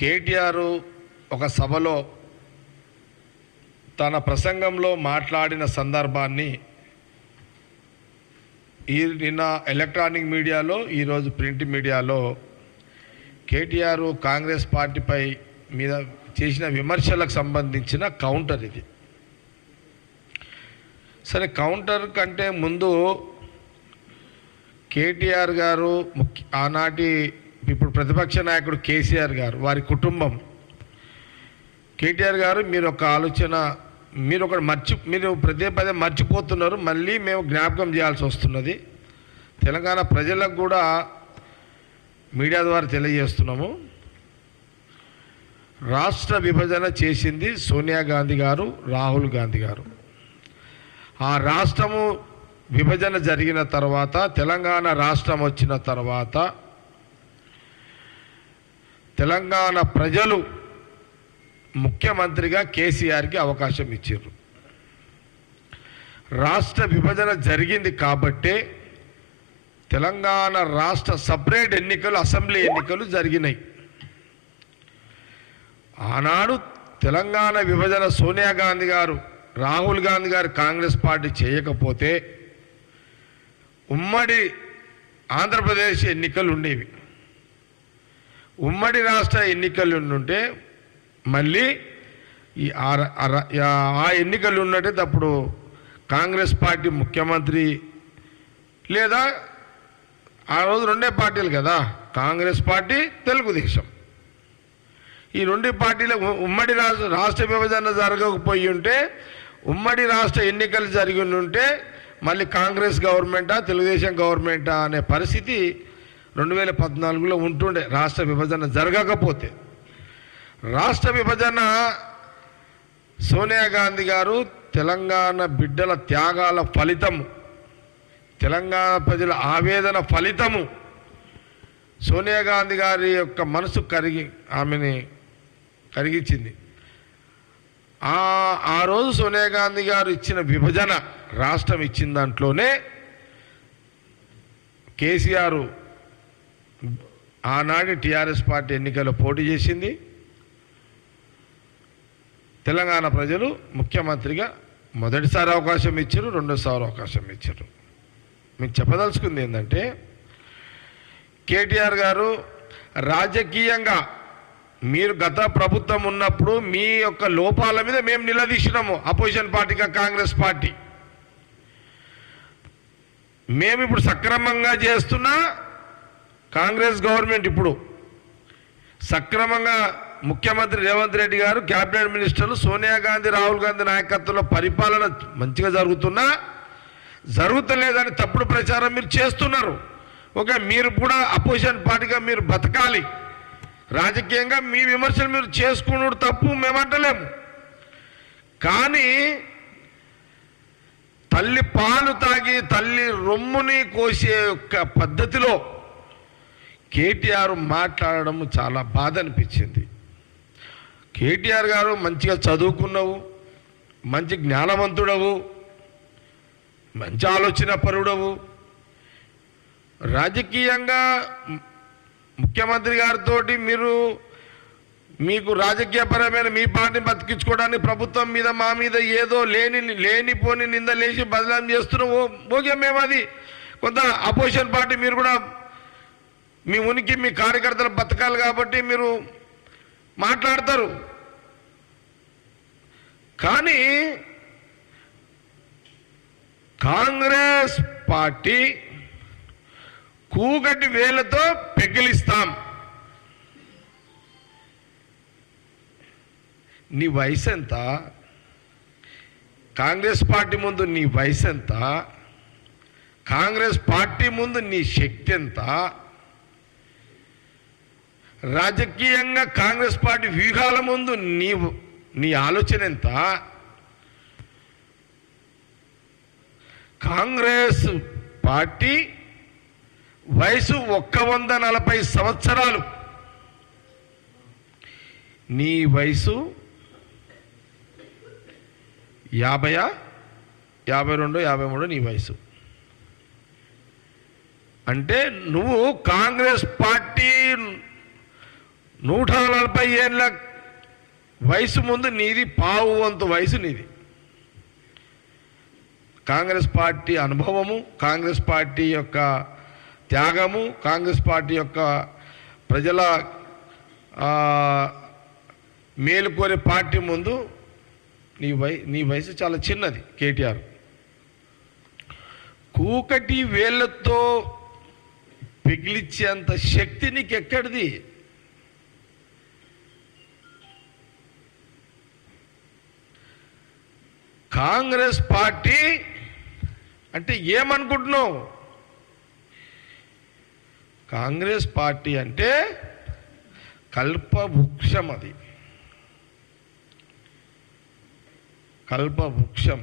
కేటీఆర్ ఒక సభలో తన ప్రసంగంలో మాట్లాడిన సందర్భాన్ని నిన్న ఎలక్ట్రానిక్ మీడియాలో ఈరోజు ప్రింట్ మీడియాలో కేటీఆర్ కాంగ్రెస్ పార్టీపై మీద చేసిన విమర్శలకు సంబంధించిన కౌంటర్ ఇది. సరే, కౌంటర్ కంటే ముందు కేటీఆర్ గారు ఆనాటి ఇప్పుడు ప్రతిపక్ష నాయకుడు కేసీఆర్ గారు వారి కుటుంబం కేటీఆర్ గారు మీరు ఒక ఆలోచన మీరు పదే పదే మర్చిపోతున్నారు, మళ్ళీ మేము జ్ఞాపకం చేయాల్సి వస్తున్నది. తెలంగాణ ప్రజలకు కూడా మీడియా ద్వారా తెలియజేస్తున్నాము. రాష్ట్ర విభజన చేసింది సోనియా గాంధీ గారు, రాహుల్ గాంధీ గారు. ఆ రాష్ట్రము విభజన జరిగిన తర్వాత తెలంగాణ రాష్ట్రం వచ్చిన తర్వాత తెలంగాణ ప్రజలు ముఖ్యమంత్రిగా కేసీఆర్కి అవకాశం ఇచ్చారు. రాష్ట్ర విభజన జరిగింది కాబట్టే తెలంగాణ రాష్ట్ర సపరేట్ ఎన్నికలు, అసెంబ్లీ ఎన్నికలు జరిగినాయి. ఆనాడు తెలంగాణ విభజన సోనియా గాంధీ గారు, రాహుల్ గాంధీ గారు కాంగ్రెస్ పార్టీ చేయకపోతే ఉమ్మడి ఆంధ్రప్రదేశ్ ఎన్నికలు ఉండేవి. ఉమ్మడి రాష్ట్ర ఎన్నికలు ఉంటే మళ్ళీ ఆ ఎన్నికలు ఉన్నట్టు అప్పుడు కాంగ్రెస్ పార్టీ ముఖ్యమంత్రి లేదా ఆ రోజు రెండే పార్టీలు కదా, కాంగ్రెస్ పార్టీ, తెలుగుదేశం. ఈ రెండు పార్టీల ఉమ్మడి రాష్ట్ర విభజన జరగకపోయి ఉంటే, ఉమ్మడి రాష్ట్ర ఎన్నికలు జరిగి ఉంటే మళ్ళీ కాంగ్రెస్ గవర్నమెంటా తెలుగుదేశం గవర్నమెంటా అనే పరిస్థితి 2014లో ఉంటుండే. రాష్ట్ర విభజన జరగకపోతే రాష్ట్ర విభజన సోనియా గాంధీ గారు తెలంగాణ బిడ్డల త్యాగాల ఫలితము, తెలంగాణ ప్రజల ఆవేదన ఫలితము, సోనియా గాంధీ గారి యొక్క మనసు ఆమెని కరిగించింది. ఆ రోజు సోనియా గాంధీ గారు ఇచ్చిన విభజన రాష్ట్రం ఇచ్చిన దాంట్లోనే కేసీఆర్ ఆనాటి టీఆర్ఎస్ పార్టీ ఎన్నికల్లో పోటీ చేసింది. తెలంగాణ ప్రజలు ముఖ్యమంత్రిగా మొదటిసారి అవకాశం ఇచ్చారు, రెండోసారి అవకాశం ఇచ్చారు. మీకు చెప్పదలుచుకుంది ఏంటంటే, కేటీఆర్ గారు రాజకీయంగా మీరు గత ప్రభుత్వం ఉన్నప్పుడు మీ యొక్క లోపాల మీద మేము నిలదీసినాము. అపోజిషన్ పార్టీగా కాంగ్రెస్ పార్టీ మేము ఇప్పుడు సక్రమంగా చేస్తున్నా కాంగ్రెస్ గవర్నమెంట్ ఇప్పుడు సక్రమంగా ముఖ్యమంత్రి రేవంత్ రెడ్డి గారు, క్యాబినెట్ మినిస్టర్లు సోనియా గాంధీ, రాహుల్ గాంధీ నాయకత్వంలో పరిపాలన మంచిగా జరుగుతున్నా జరుగుతలేదని తప్పుడు ప్రచారం మీరు చేస్తున్నారు. ఓకే, మీరు కూడా అపోజిషన్ పార్టీగా మీరు బతకాలి. రాజకీయంగా మీ విమర్శలు మీరు చేసుకున్నాడు తప్పు, మేమంటలేము. కానీ తల్లి పాలు తాగి తల్లి రొమ్ముని కోసే యొక్క పద్ధతిలో కేటీఆర్ మాట్లాడడం చాలా బాధ అనిపించింది. కేటీఆర్ గారు మంచిగా చదువుకున్నావు, మంచి జ్ఞానవంతుడవు, మంచి ఆలోచన పరుడవు. రాజకీయంగా ముఖ్యమంత్రి గారితో మీకు రాజకీయపరమైన మీ పార్టీని బతికించుకోవడానికి ప్రభుత్వం మీద మా మీద ఏదో లేనిపోని నిందలేసి బదనాం చేస్తున్నాం. ఓకే, మేము అది కొంత అపోజిషన్ పార్టీ మీరు కూడా మీ ఉనికి మీ కార్యకర్తలు బతకాలి కాబట్టి మీరు మాట్లాడతారు. కానీ కాంగ్రెస్ పార్టీ కూగటి వేలతో పెగిలిస్తాం. నీ వయసు ఎంత? కాంగ్రెస్ పార్టీ ముందు నీ వయసు ఎంత? కాంగ్రెస్ పార్టీ ముందు నీ శక్తి ఎంత? రాజకీయంగా కాంగ్రెస్ పార్టీ వ్యూహాల ముందు నీ ఆలోచన ఎంత? కాంగ్రెస్ పార్టీ వయసు 140 సంవత్సరాలు, నీ వయసు 50, 52, 53 నీ వయసు. అంటే నువ్వు కాంగ్రెస్ పార్టీ 140 ఏళ్ళ వయసు ముందు నీది పావు వంతు వయసు నీది. కాంగ్రెస్ పార్టీ అనుభవము, కాంగ్రెస్ పార్టీ యొక్క త్యాగము, కాంగ్రెస్ పార్టీ యొక్క ప్రజల మేలు కోరే పార్టీ ముందు నీ వయసు చాలా చిన్నది. కేటీఆర్ కూకటి వేళ్లతో పిగిలిచ్చేంత శక్తి నీకు ఎక్కడిది? కాంగ్రెస్ పార్టీ అంటే ఏమనుకుంటున్నావు? కాంగ్రెస్ పార్టీ అంటే కల్పవృక్షం. అది కల్పవృక్షం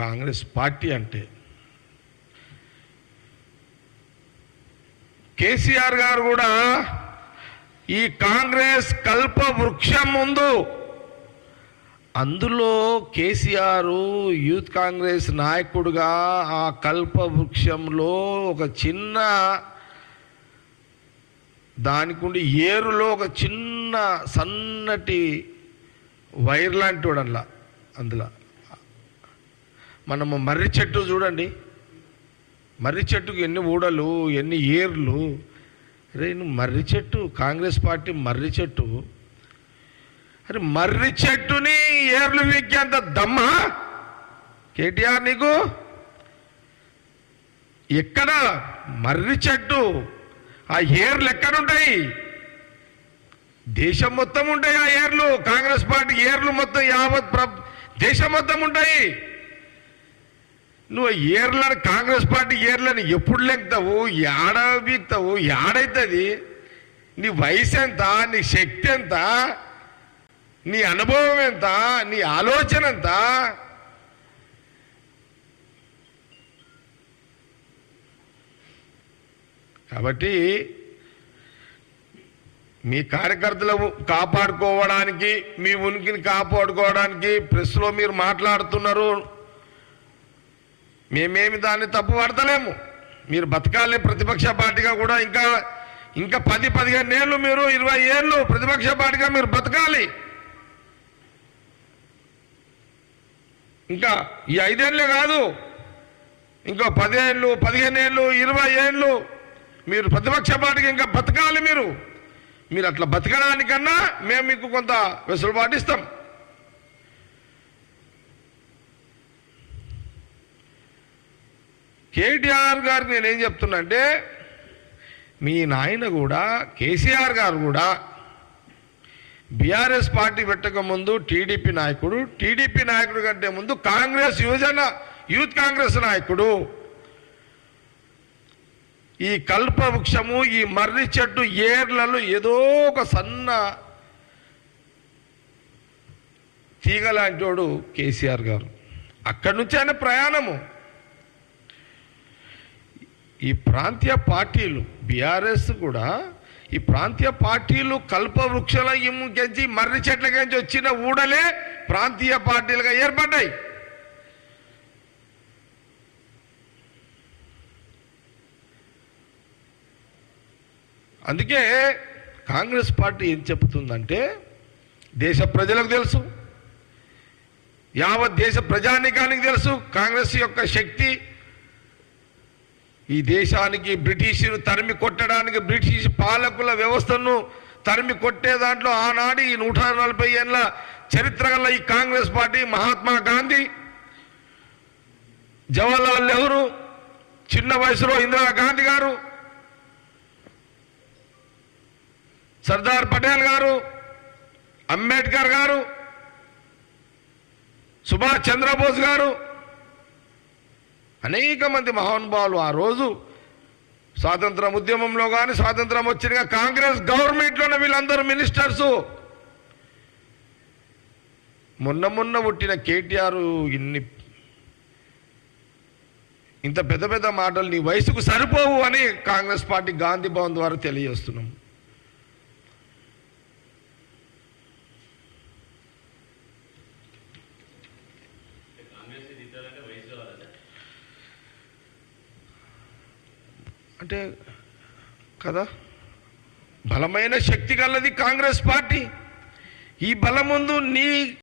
కాంగ్రెస్ పార్టీ అంటే. కేసీఆర్ గారు కూడా ఈ కాంగ్రెస్ కల్పవృక్షం ముందు, అందులో కేసీఆర్ యూత్ కాంగ్రెస్ నాయకుడుగా ఆ కల్పవృక్షంలో ఒక చిన్న దానికుండి ఏరులో ఒక చిన్న సన్నటి వైర్ లాంటి వాడల్లా. అందులో మనము మర్రి చెట్టు చూడండి, మర్రి చెట్టుకు ఎన్ని ఊడలు, ఎన్ని ఏర్లు. అరే నువ్వు మర్రి చెట్టు, కాంగ్రెస్ పార్టీ మర్రి చెట్టు. అరే మర్రి చెట్టుని ఏర్లు వీకేంత దమ్మా కేటీఆర్ నీకు? ఎక్కడ మర్రి చెట్టు, ఆ ఏర్లు ఎక్కడుంటాయి? దేశం మొత్తం ఉంటాయి ఆ ఏర్లు. కాంగ్రెస్ పార్టీ ఏర్లు మొత్తం యావత్ దేశం మొత్తం ఉంటాయి. నువ్వు ఏర్లను, కాంగ్రెస్ పార్టీ ఏర్లను ఎప్పుడు లెక్కుతావు? ఏడ బీక్తావు? ఏడైతుంది? నీ వయసు ఎంత? నీ శక్తి ఎంత? నీ అనుభవం ఎంత? నీ ఆలోచన ఎంత? కాబట్టి మీ కార్యకర్తలు కాపాడుకోవడానికి, మీ ఉనికిని కాపాడుకోవడానికి ప్రెస్లో మీరు మాట్లాడుతున్నారు. మేమేమి దాన్ని తప్పు పడతలేము. మీరు బతకాలి ప్రతిపక్ష పార్టీగా కూడా. ఇంకా 10-15 ఏళ్ళు, మీరు 20 ఏళ్ళు ప్రతిపక్ష పార్టీగా మీరు బతకాలి. ఇంకా ఈ 5 ఏళ్ళే కాదు, ఇంకో 10 ఏళ్ళు, 15 ఏళ్ళు, 20 ఏళ్ళు మీరు ప్రతిపక్ష పార్టీకి ఇంకా బతకాలి. మీరు అట్లా బతకడానికన్నా మేము మీకు కొంత వెసులుబాటు ఇస్తాం. కేటీఆర్ గారికి నేనేం చెప్తున్నా అంటే, మీ నాయన కూడా కేసీఆర్ గారు కూడా బీఆర్ఎస్ పార్టీ పెట్టక ముందు టీడీపీ నాయకుడు కంటే ముందు కాంగ్రెస్ యూత్ కాంగ్రెస్ నాయకుడు. ఈ కల్పవృక్షము, ఈ మర్రి చెట్టు ఏర్లలో ఏదో ఒక సన్న తీగలాంటి వాడు కేసీఆర్ గారు. అక్కడి నుంచి ఆయన ప్రయాణము. ఈ ప్రాంతీయ పార్టీలు, బీఆర్ఎస్ కూడా ఈ ప్రాంతీయ పార్టీలు కల్పవృక్షాల కెంచి మర్రి చెట్లకెంచి వచ్చిన ఊడలే ప్రాంతీయ పార్టీలుగా ఏర్పడ్డాయి. అందుకే కాంగ్రెస్ పార్టీ ఏం చెబుతుందంటే, దేశ ప్రజలకు తెలుసు, యావత్ దేశ ప్రజానీకానికి తెలుసు కాంగ్రెస్ యొక్క శక్తి. ఈ దేశానికి బ్రిటిష్ను తరిమి కొట్టడానికి, బ్రిటిష్ పాలకుల వ్యవస్థను తరిమి కొట్టే దాంట్లో ఆనాడు ఈ 140 ఏళ్ళ చరిత్ర గల ఈ కాంగ్రెస్ పార్టీ, మహాత్మా గాంధీ, జవహర్లాల్ నెహ్రూ, చిన్న వయసులో ఇందిరాగాంధీ గారు, సర్దార్ పటేల్ గారు, అంబేద్కర్ గారు, సుభాష్ చంద్రబోస్ గారు, అనేక మంది మహానుభావులు ఆ రోజు స్వాతంత్ర ఉద్యమంలో కానీ, స్వాతంత్రం వచ్చిన కాంగ్రెస్ గవర్నమెంట్లోనే వీళ్ళందరూ మినిస్టర్సు. మొన్న పుట్టిన కేటీఆర్ ఇంత పెద్ద మాటలు నీ వయసుకు సరిపోవు అని కాంగ్రెస్ పార్టీ గాంధీ భవన్ ద్వారా తెలియజేస్తున్నాం. అంటే కదా బలమైన శక్తి గలది కాంగ్రెస్ పార్టీ. ఈ బలం ముందు నీ